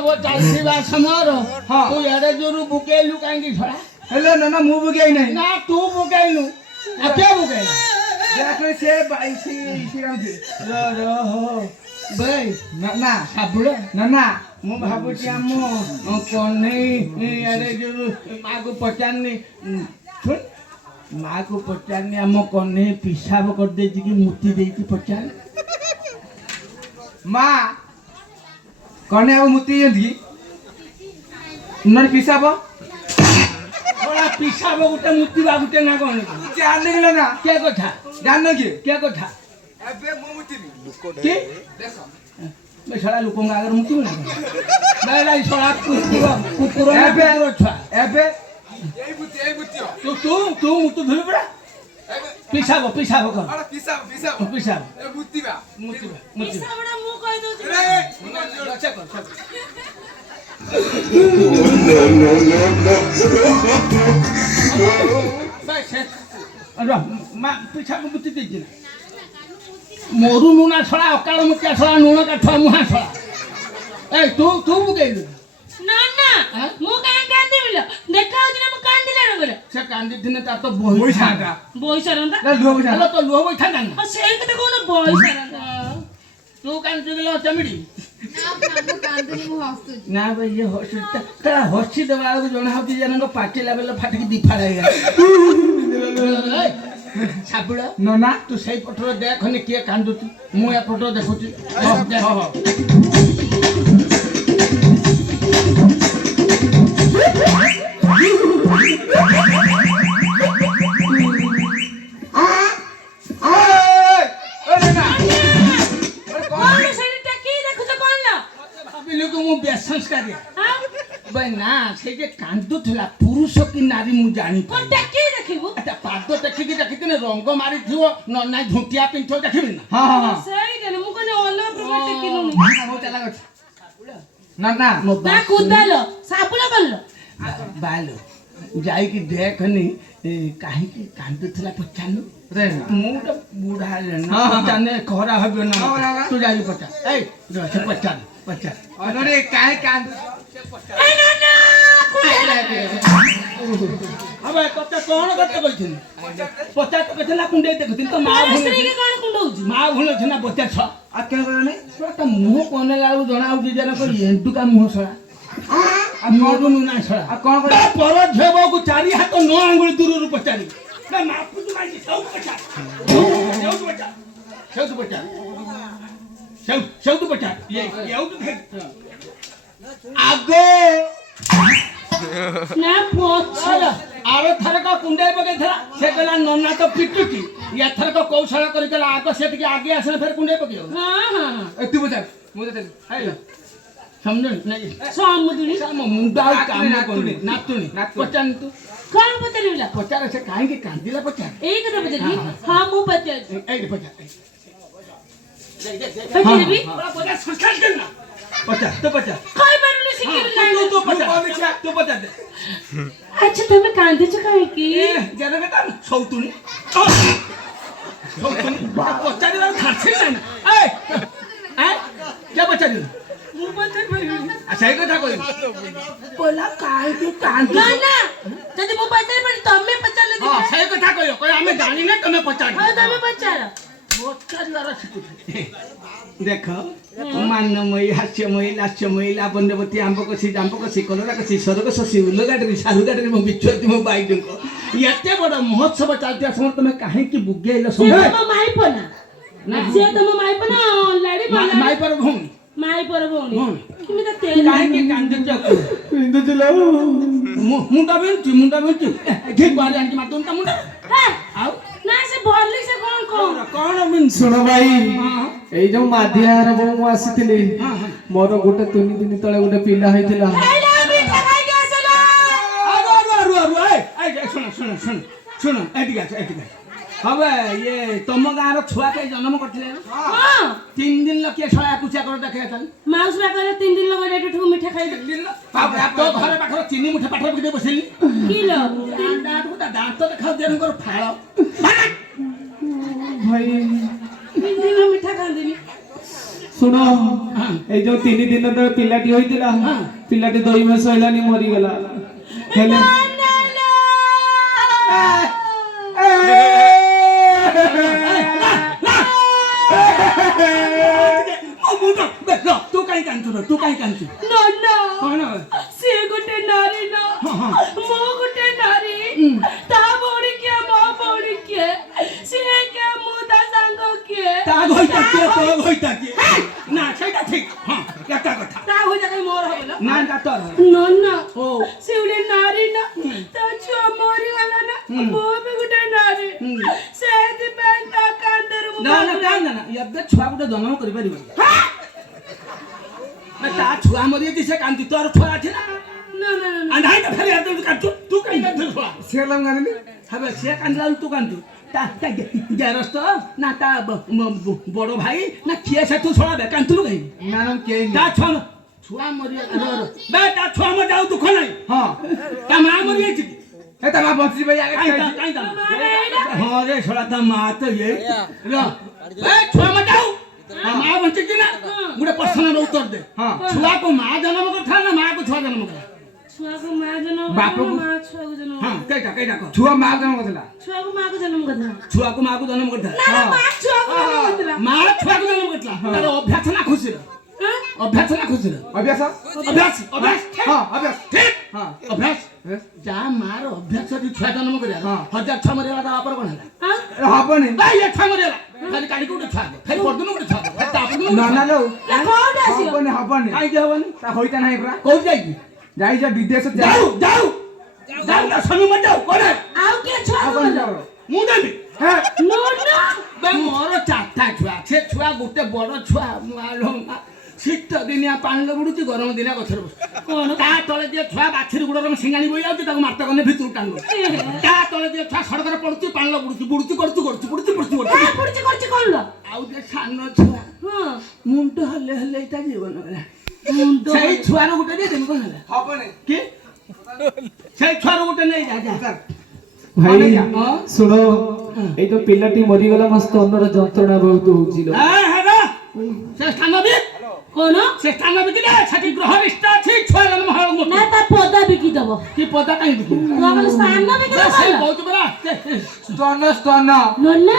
महोत्सव चलथिबा समयर तू एडे जोरु बुकेलु कांगी छड़ा हेलो ना मु बुकेई नहीं ना तू बुकेलु आ के बुकेलु देखो से बाईसी इसीराम जी रो हो भाई ना साबुड़ ना मु भाबुची आमो कोनै एडे जोरु मागु पचारनी सुन मागु पचारनी आमो कोनै पिसाब कर देछि कि मुति देछि पचार माँ कौन अब मुती जंदी नन पिसाब थोड़ा पिसाब गुटे मुति बागुटे ना कोन जान निकला ना के कथा जान की के कथा अबे मु मुती के देखो मैं साला लोकों का अगर मुति ना मैं लाई साला कुकुर एबे छुआ एबे यही मुती तू मुतु धुल पड़ा पिसाब पिसाब कर अरे पिसाब पिसाब ए मुती बा पिसाबड़ा मु कहि दउ रे अच्छा कर अरे मां पिसाब मुति दे दिला मोरू नुना छड़ा अकाल मुतिया छड़ा नुन काठा मुहा छड़ा ए तू बुकेलु ना ना मु कान देबिलो देखा होछ ना मु कान दिला रंगले से कांदी थिने ता तो बोई छाटा बोई सरंदा ना लुआ बुझा हेलो तो लुह बोई था ना ओ सेई कते कोन बोई सरंदा तू कान चुगलो चमिडी ना कांदनी मु हसुची ना भाई ये हसी ता हसी देवा को जणा होती जनक पाटी लेवल फाटकी दिफाड़ा हे साबुड़ नना तू सही पटरो देखने किए कांदुती मु ए पटरो देखुची कोन सेई टकी देखु त कोन ना भाबिलु कि मु बेसंस्कारी हां बे ना से जे कांदुथला पुरुष की नारी मु जानी कोन टकी देखिबु अच्छा पाद देखिकी देखिने रंग मारी थिवो न ना झुटिया पिंथो देखिबि ना हां सेई देने मु कोन ओलो प्रमाण टकी नुनी बहुत चला गछ ना मो ना कुदालो साबुला करलो बालो जाई कि देखनी काहे की कांदुथला पचानु रे मु तो बूढ़ा रे ना हाँ, हाँ। पचाने खरा हबे ना हाँ। तू जाई पचा ए जो से पचा अरे काहे कान ए ना ना अबे कते कोन करते बैठिन पचा तो कथला कुंडे देखथिन तो मां कोन भूल स्त्री के कोन कुंडौजी मां भूल छना बच्चा छ आ के करने तो मुंह कोने लाउ जणा उ जन को एंटू का मुंह छड़ा आ मोरू नुना छड़ा आ कौन करे पर झेबो को चारि हाथ नो आंगुल दूर पचारी ना माफु तू माई सब पचा सब पचा ये आगे ना पोछो आरो थर का कुंडे पके थला से कला नन्ना तो पिटुटी या थर का कौशल करी कला आगे से के आगे आसने फिर कुंडे पके हां हां ए तू बता मुझे चल है समझ नहीं सामुदुनी साम मुंडा काम कोनी नातुनी पचान तू कोन पतरिला पचार से काहे के कांदिला पचार एक तो बजरी हां मु पचल ए पचार पचलबी पचार संस्कार करना पचार तो पचार काय बरुनी सिकिर तू पचार तू पचार अच्छा तुम्हें कांदे छ काय की जरा बेटा सौतुनी पचार वाला खर्चे नहीं ए क्या पचार मु पचल बरुनी अच्छा एक कथा कोई बोला काहे के कांदी ना ना जदी मु पचल बरुनी तमे पचल दे हां सही कथा कोई कोई हमें जानी ना तुम्हें पचार हां तमे पचल पचार देखो मानमयी हास्यमयी लास्यमयी लावण्यवती आंबकसी कलराकसी सरगसी उलगाड़ी सालुगाड़ी मो बिछुआती मो बाइक एते बड़ महोत्सव चलते समय तुम्हें कहीं की बुगेल से तम माइपना ना से तम माइपना लाडी माई पर भूम माई पर भौणी किमी त तेल कहीं के कांदे चक इंदु दिला मुंडा बेंच ठीक बारे आंटी मातुन का मुंडा आउ ना से भरली से कौन मिन सुन भाई ए जो माधियार बो आसीथिले मोर गोटे 3 दिन तळे गोटे पिला होइतिला खाइला मीठा खाइ के आसला सुन एटिका हबे ये तुम गाँव छुआ के जन्म करथिले हां 3 दिन लके छळा पूजा कर देखे चल माउस बा करे 3 दिन लगे डेट ठू मीठा खाइ तो घर पाखर चीनी मुठे पाठर बिदे बसिली किलो दांत देखा देन कर फाळ भाई 3 दिन मीठा खांदिनी ଶୁଣ ଏଇ ଯୋଉ 3 ଦିନ ତଳେ ପିଲାଟି ହୋଇଥିଲା ପିଲାଟି 2 ମାସ ହେଲାନି ମରିଗଲା ହେଲେ ତୁ କାହିଁ କାନ୍ଦୁଛୁ ତୁ କାହିଁ କାନ୍ଦୁଛୁ ନନା କଣ ସେ ଗୋଟେ ନାରୀ ନା ମୁଁ ଗୋଟେ ନାରୀ ତା ଭଉଣୀ କିଏ ମୋ ଭଉଣୀ କିଏ ସିଏ କିଏ ମୁଁ ତା ସାଙ୍ଗ କିଏ ତା ଘଇତା କିଏ ତୋ ଘଇତା କିଏ ନା ସେଇଟା ଠିକ ହଁ ଏକା କଥା ତା ଭଉଣୀ କାଇଁ ମୋର ହବଲ ନା ନା ତୋର ନନା ଓ ସେ ଗୋଟେ ନାରୀ ନା ତା ଛୁଆ ମରିଗଲା ନା ମୁଁ ବି ଗୋଟେ ନାରୀ ସେଇଥିପାଇଁ ତା କାନ୍ଦରେ ମୁଁ ନା ନା କାନ୍ଦ ନା ଏବେ ଛୁଆ ଗୋଟେ ଜନ୍ମ କରିପାରିବ ନା ତା ଛୁଆ ମରିଯାଇଛି ସେ କାନ୍ଦୁଛି ତୋର ଛୁଆ ଅଛି ନା ନା ନା ନା ନାଇଁ ତ ଫେରି ଆଦ କାନ୍ଦୁ ତୁ କାହିଁ କାନ୍ଦୁଛୁ ଛୁଆ ସେ ଲମ୍ ଗାନି હવે ସେ କାନ୍ଦିଲା ତୁ କାନ୍ଦୁ ତା ଗେରସ୍ତ ନା ତା ବଡ଼ ଭାଇ ନା କିଏ ସେ ତୁ ଛଡ଼ାବେ କାନ୍ଦୁଲୁ କାହିଁ ନାନମ କେ ତା ଛୁଆ ଛୁଆ ମରିଗଲା ବେ ତା ଛୁଆ ମରି ଯାଉ ଦୁଃଖ ନାହିଁ ହଁ ତା ମା ମରିଯାଇଛି କି ଏ ତା ମା ବଞ୍ଚି ଭାଇ ଆগে କାହିଁ ତା ହଁ ରେ ଛଡ଼ା ତା ମା ତ ଇଏ ର ଏ ଛୁଆ ମରି ଯାଉ ତା ମା ବଞ୍ଚିଛି ନା ଗୋଟେ ପ୍ରଶ୍ନର ଉତ୍ତର ଦେ ହଁ ଛୁଆକୁ ମା ଜନ୍ମ କରିଥିଲା ନା ମାକୁ ଛୁଆ ଜନ୍ମ କଲା ଛୁଆକୁ ମା ଜନ୍ମ ବାପକୁ- କରିଥିଲା, ମା ଛୁଆକୁ ଜନ୍ମ ହଁ କେଇଟା କହ ଛୁଆ ମା ଜନ୍ମ କରିଥିଲା ଛୁଆକୁ ମାକୁ ଜନ୍ମ କରିଥିଲା ଛୁଆକୁ ମାକୁ ଜନ୍ମ କରିଥିଲା ନା ନା ମା ଛୁଆକୁ ଜନ୍ମ କରିଥିଲା ମା ଛୁଆକୁ ଜନ୍ମ କରିଥିଲା ତାର ଅଭ୍ୟାସ ନା ଖୁସିର ହଁ? ଅଭ୍ୟାସ ନା ଖୁସିର ଅଭ୍ୟାସ ଅଭ୍ୟାସ ଅଭ୍ୟାସ ହଁ ଅଭ୍ୟାସ ଠିକ ହଁ ଅଭ୍ୟାସ ଯାହା ମାର ଅଭ୍ୟାସ ଅଛି ଛୁଆ ଜନ୍ମ କରିବା ହଁ। 1000 ଛୁଆ ମରିଗଲା ତା ବାପର କଣ ହେଲା ହଁ? ହବନି ଭାଇ ଏ ଛୁଆ ମରିଗଲା ଖାଲି କାଢିକି ଗୋଟେ ଛୁଆ ଖାଲି ପରଦିନ ଗୋଟେ ଛୁଆ ଖାଲି ତାପର ଦିନ ନା ନା ଲୋ ନା କୋଉଠି ଆସିବ ହବନି ହବନି କାହିଁକି ହବନି ତା ହୋଇତା ନାହିଁ ପରା କୋଉଠି ଯାଇକି ଯାଇଛ ବିଦେଶ ଯାଉ ଯାଉ ଯାଉ ତା ସ୍ୱାମୀ ମରି ଯାଉ କରେ ଆଉ କିଏ ଛୁଆ ଆଉ କଣ ଯାଉ ମୁଁ ଦେବି ହେ ନନା ବେ ମୋର 4ଟା ଛୁଆ ସେ ଛୁଆ ଗୋଟେ ବଡ ଛୁଆ ମାଲୋ ମା ଶୀତ ଦିନିଆ ପାଣିରେ ବୁଡୁଛି ଗରମ ଦିନିଆ ଗଛରେ ବସୁଛି କଣ ତା ତଳେ ଯିଏ ଛୁଆ ବାଛିରି ଗୁଡର ସିଙ୍ଗାଣି ବହି ଯାଉଛି ତାକୁ ମାରତା କନେ ଭିତରୁ ଟାଣୁ ତା ତଳେ ଯିଏ ଛୁଆ ସଡ଼କରେ ପଡୁଛି ପାଣିରେ ବୁଡୁଛି ବୁଡୁଛି କରୁଛି କରୁଛି ବୁଡୁଛି ବୁଡୁଛି ଆ, କରୁଛି ପଡୁଛି କରୁଛି କଣ ଲୋ? ଆଉ ଯେ ସାନ ଛୁଆ ହଁ ମୁଣ୍ଡ ହଲେ ହଲେ ଏଇଟା ଜୀବନ ଗଲା ମୁଣ୍ଡ ସେଇ ଛୁଆର ଗୋଟେ ଦେଇଦେବି କଣ ହେଲା ହବନି କି ସେଇ ଛୁଆର ଗୋଟେ ନେଇ ଯା ଯା ଭାଇ ହଁ? ଶୁଣ ଏଇ ଯୋଉ ପିଲାଟି ମରିଗଲା ମୋ ସ୍ତନର ଯନ୍ତ୍ରଣା ବହୁତ ହଉଛି ଲୋ। ହେରା ସେ ସ୍ଥାନ ବି କଣ ସେ ସ୍ଥାନ ବିକିଲେ ସେଠି ଗ୍ରହ ରିଷ୍ଟ ଅଛି ଛୁଆ ଜନ୍ମ ହଳ ନା ତା ପଦା ବିକି ଦବ କି ପଦା କାହିଁ ବିକିବୁ ତୁ ଆମର ସ୍ଥାନ ବିକି ସେ ଦବ କହୁଛୁ ପରା ସ୍ତନ ସ୍ତନ ନନା